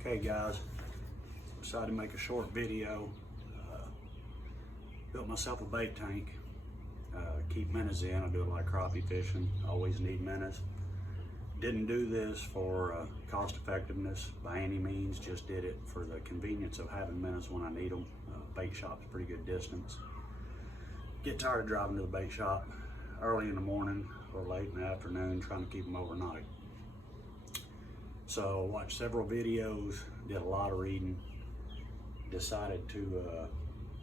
Okay guys, decided to make a short video. Built myself a bait tank. Keep minnows in. I do a lot of crappie fishing, always need minnows. Didn't do this for cost effectiveness by any means, just did it for the convenience of having minnows when I need them. Bait shop's a pretty good distance. Get tired of driving to the bait shop early in the morning or late in the afternoon trying to keep them overnight. So watched several videos, did a lot of reading, decided to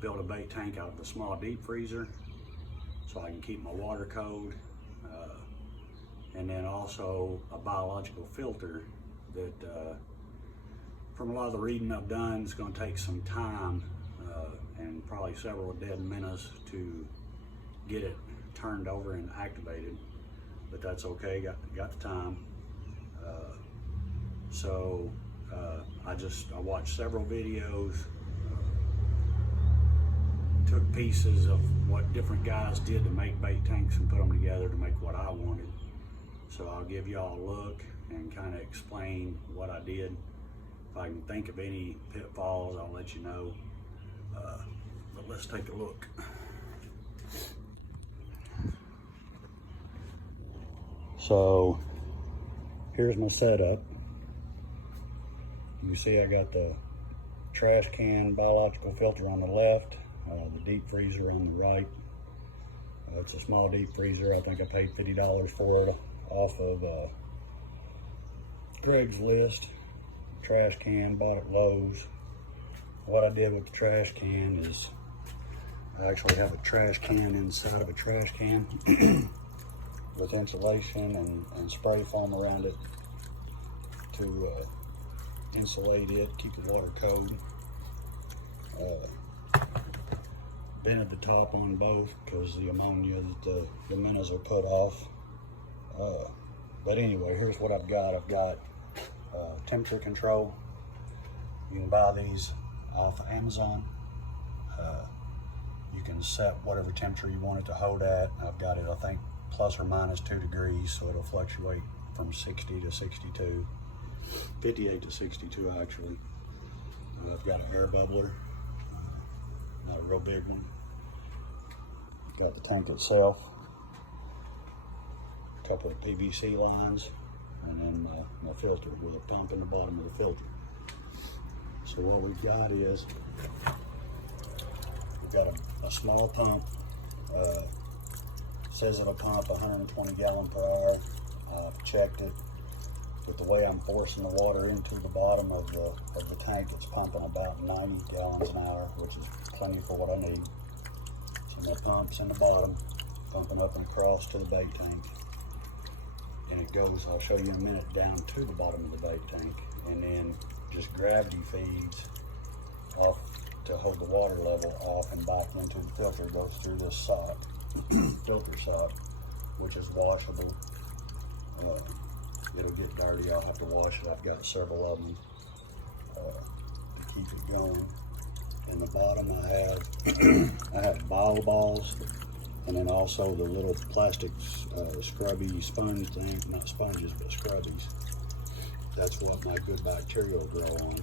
build a bait tank out of a small deep freezer so I can keep my water cold, and then also a biological filter that from a lot of the reading I've done, it's going to take some time and probably several dead minnows to get it turned over and activated, but that's okay, got the time. So I watched several videos, took pieces of what different guys did to make bait tanks and put them together to make what I wanted. So I'll give y'all a look and kind of explain what I did. If I can think of any pitfalls, I'll let you know. But let's take a look. So here's my setup. You see I got the trash can biological filter on the left, the deep freezer on the right. It's a small deep freezer. I think I paid $50 for it off of Craigslist. Trash can, bought at Lowe's. What I did with the trash can is I actually have a trash can inside of a trash can with insulation and spray foam around it to insulate it, keep the water cold. Vented the top on both because the ammonia that the minnows are put off. But anyway, here's what I've got. I've got temperature control. You can buy these off of Amazon. You can set whatever temperature you want it to hold at. I've got it, I think, plus or minus 2 degrees, so it'll fluctuate from 60 to 62. 58 to 62 actually. I've got an air bubbler, not a real big one. Got the tank itself, a couple of PVC lines, and then my filter with a pump in the bottom of the filter. So what we've got is, we've got a small pump. Says it'll pump 120 gallon per hour. I've checked it. With the way I'm forcing the water into the bottom of the tank, it's pumping about 90 gallons an hour, which is plenty for what I need. So my pump's in the bottom, pumping up and across to the bait tank. And it goes, I'll show you in a minute, down to the bottom of the bait tank. And then just gravity feeds off to hold the water level off and back into the filter. Goes through this sock, filter sock, which is washable. It'll get dirty, I'll have to wash it. I've got several of them to keep it going. In the bottom I have bio balls, and then also the little plastic scrubby sponge thing, not sponges but scrubbies. That's what my good bacteria will grow on,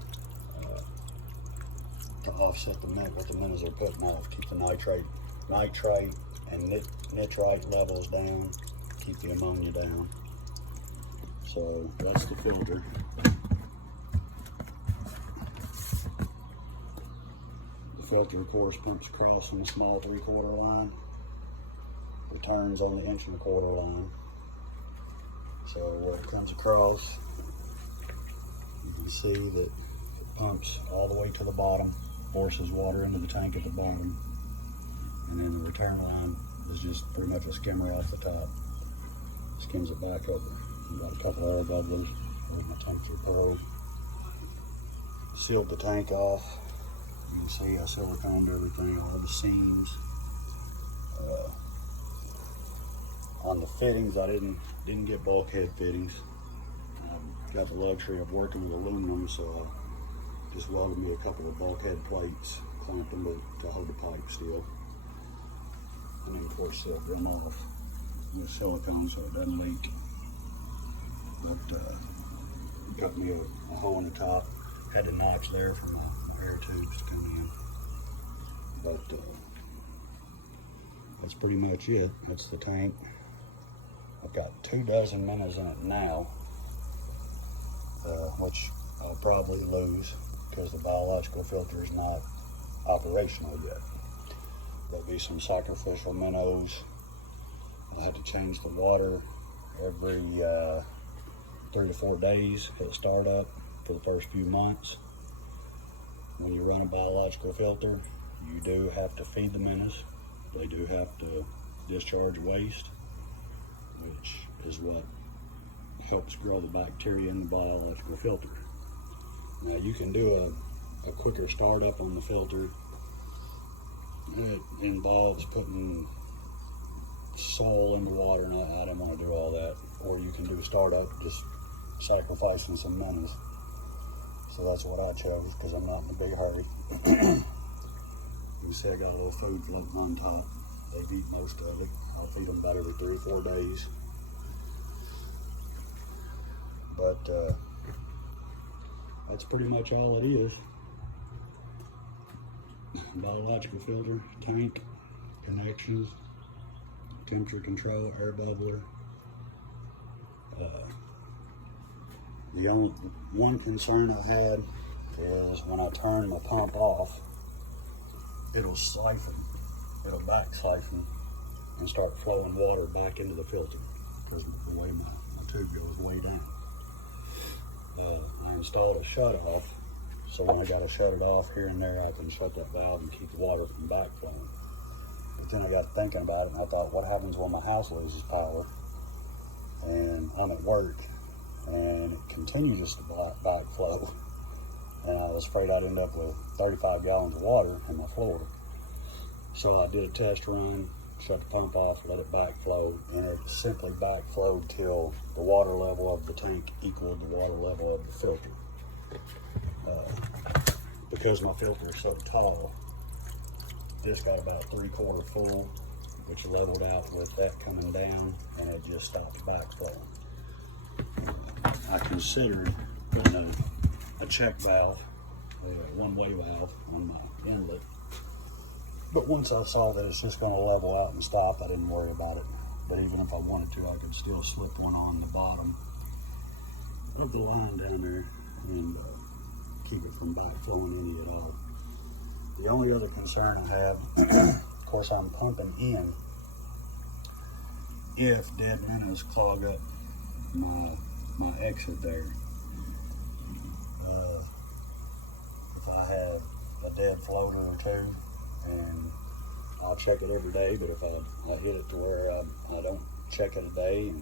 to offset what the minnows are putting off, keep the nitrate and nitrite levels down, keep the ammonia down. So that's the filter. The filter, of course, pumps across on a small 3/4 line, returns on the 1 1/4 line. So it comes across, you can see that it pumps all the way to the bottom, forces water into the tank at the bottom, and then the return line is just pretty much a skimmer off the top. Skims it back over. I've got a couple of air bubblers where my tanks are poured. Sealed the tank off. You can see I siliconed everything, all the seams. On the fittings, I didn't get bulkhead fittings. I've got the luxury of working with aluminum, so I just welded me a couple of bulkhead plates, clamped them to hold the pipe still. And then of course sealed them off with silicone so it doesn't leak. But cut me a hole in the top, had a notch there for my air tubes to come in. But that's pretty much it. That's the tank. I've got 24 minnows in it now, which I'll probably lose because the biological filter is not operational yet. There'll be some sacrificial minnows. I'll have to change the water every 3 to 4 days at startup for the first few months. When you run a biological filter, you do have to feed the minnows. They do have to discharge waste, which is what helps grow the bacteria in the biological filter. Now you can do a quicker startup on the filter. It involves putting soil in the water, and I don't want to do all that. Or you can do a startup just sacrificing some minnows. So that's what I chose because I'm not in a big hurry. You see I got a little food floating on top. They've eaten most of it. I'll feed them about every 3 or 4 days. But that's pretty much all it is. Biological filter, tank, connections, temperature control, air bubbler. The only one concern I had is when I turn the pump off, it'll siphon, it'll back siphon and start flowing water back into the filter because the way my tube goes way down. I installed a shut off, so when I got to shut it off here and there, I can shut that valve and keep the water from backflowing. But then I got thinking about it, and I thought, what happens when my house loses power and I'm at work and it continues to backflow? And I was afraid I'd end up with 35 gallons of water in my floor. So I did a test run, shut the pump off, let it backflow, and it simply backflowed till the water level of the tank equaled the water level of the filter. Because my filter is so tall, this got about 3/4 full, which leveled out with that coming down, and it just stopped backflowing. I considered putting a check valve, a one-way valve on my inlet, but once I saw that it's just going to level out and stop, I didn't worry about it. But even if I wanted to, I could still slip one on the bottom of the line down there and keep it from backflowing any at all. The only other concern I have, of course, I'm pumping in. If dead minnows clog up my exit there, if I have a dead floater or two, and I'll check it every day, but if I hit it to where I don't check it a day,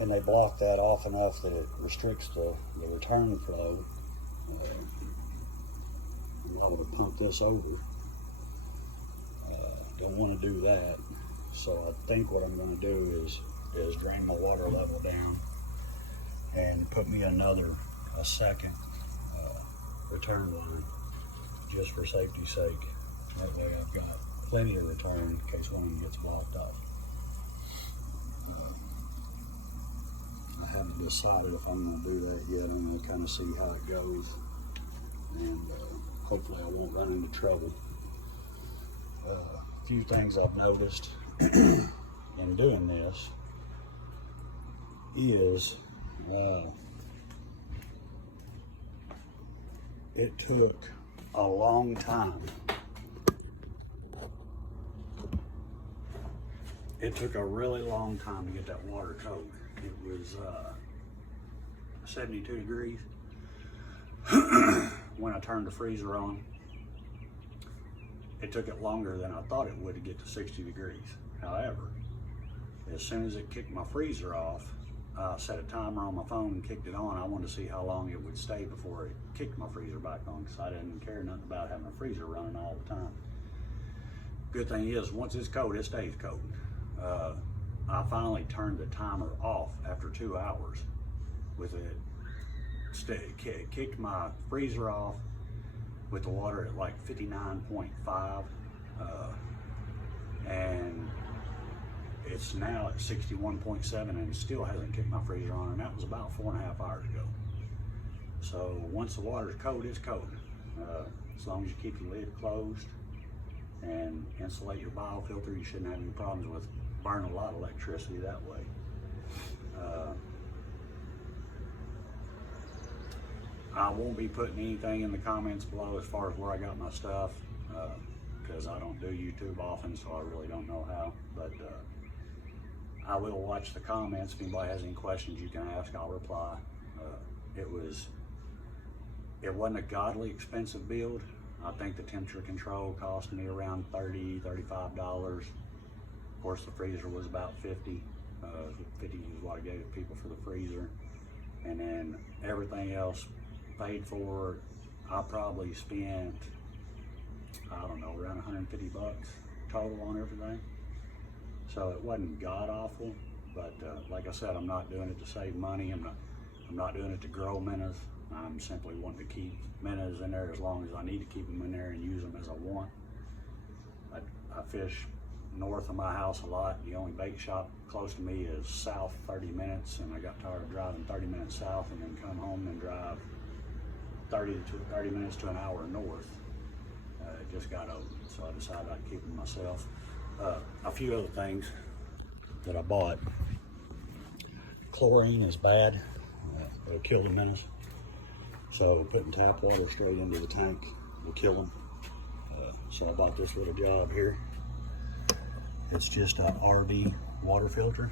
and they block that off enough that it restricts the return flow, I'm liable to pump this over. Don't want to do that, so I think what I'm going to do is drain my water level down and put me a second return line, just for safety's sake. That way I've got plenty of return in case one of them gets blocked off. I haven't decided if I'm going to do that yet. I'm going to kind of see how it goes, and hopefully I won't run into trouble. A few things I've noticed in doing this is it took a long time. It took a really long time to get that water cold. It was 72 degrees when I turned the freezer on. It took it longer than I thought it would to get to 60 degrees. However, as soon as it kicked my freezer off, I set a timer on my phone and kicked it on. I wanted to see how long it would stay before it kicked my freezer back on, because I didn't care nothing about having a freezer running all the time. Good thing is, once it's cold, it stays cold. I finally turned the timer off after 2 hours with it. Kicked my freezer off with the water at like 59.5, and it's now at 61.7, and it still hasn't kicked my freezer on, and that was about 4.5 hours ago. So once the water's cold, it's cold. As long as you keep your lid closed and insulate your biofilter, you shouldn't have any problems with burning a lot of electricity that way. I won't be putting anything in the comments below as far as where I got my stuff, because I don't do YouTube often, so I really don't know how. But I will watch the comments. If anybody has any questions you can ask, I'll reply. It wasn't a godly expensive build. I think the temperature control cost me around $30, $35. Of course, the freezer was about $50. 50 is what I gave people for the freezer. And then everything else paid for. I probably spent, I don't know, around 150 bucks total on everything. So it wasn't god awful, but like I said, I'm not doing it to save money. I'm not doing it to grow minnows. I'm simply wanting to keep minnows in there as long as I need to keep them in there and use them as I want. I fish north of my house a lot. The only bait shop close to me is south 30 minutes, and I got tired of driving 30 minutes south and then come home and drive 30 minutes to an hour north. It just got old, so I decided I'd keep them myself. A few other things that I bought. Chlorine is bad. It'll kill the minnows. So putting tap water straight into the tank will kill them. So I bought this little job here. It's just an RV water filter.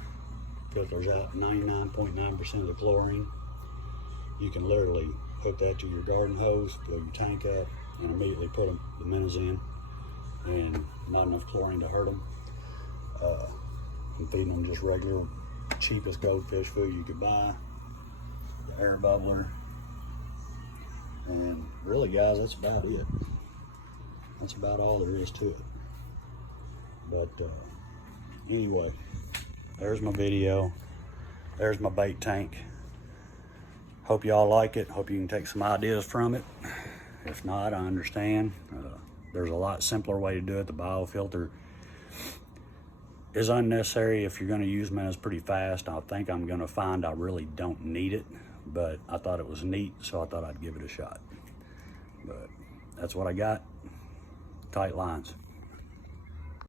Filters out 99.9% of the chlorine. You can literally hook that to your garden hose, fill your tank up, and immediately put the minnows in, and not enough chlorine to hurt them. I'm feeding them just regular, cheapest goldfish food you could buy, the air bubbler, and really, guys, that's about it. That's about all there is to it. But anyway, there's my video. There's my bait tank. Hope y'all like it. Hope you can take some ideas from it. If not, I understand. There's a lot simpler way to do it. The biofilter is unnecessary if you're going to use minnows pretty fast. I think I'm going to find I really don't need it, but I thought it was neat, so I thought I'd give it a shot. But that's what I got. Tight lines.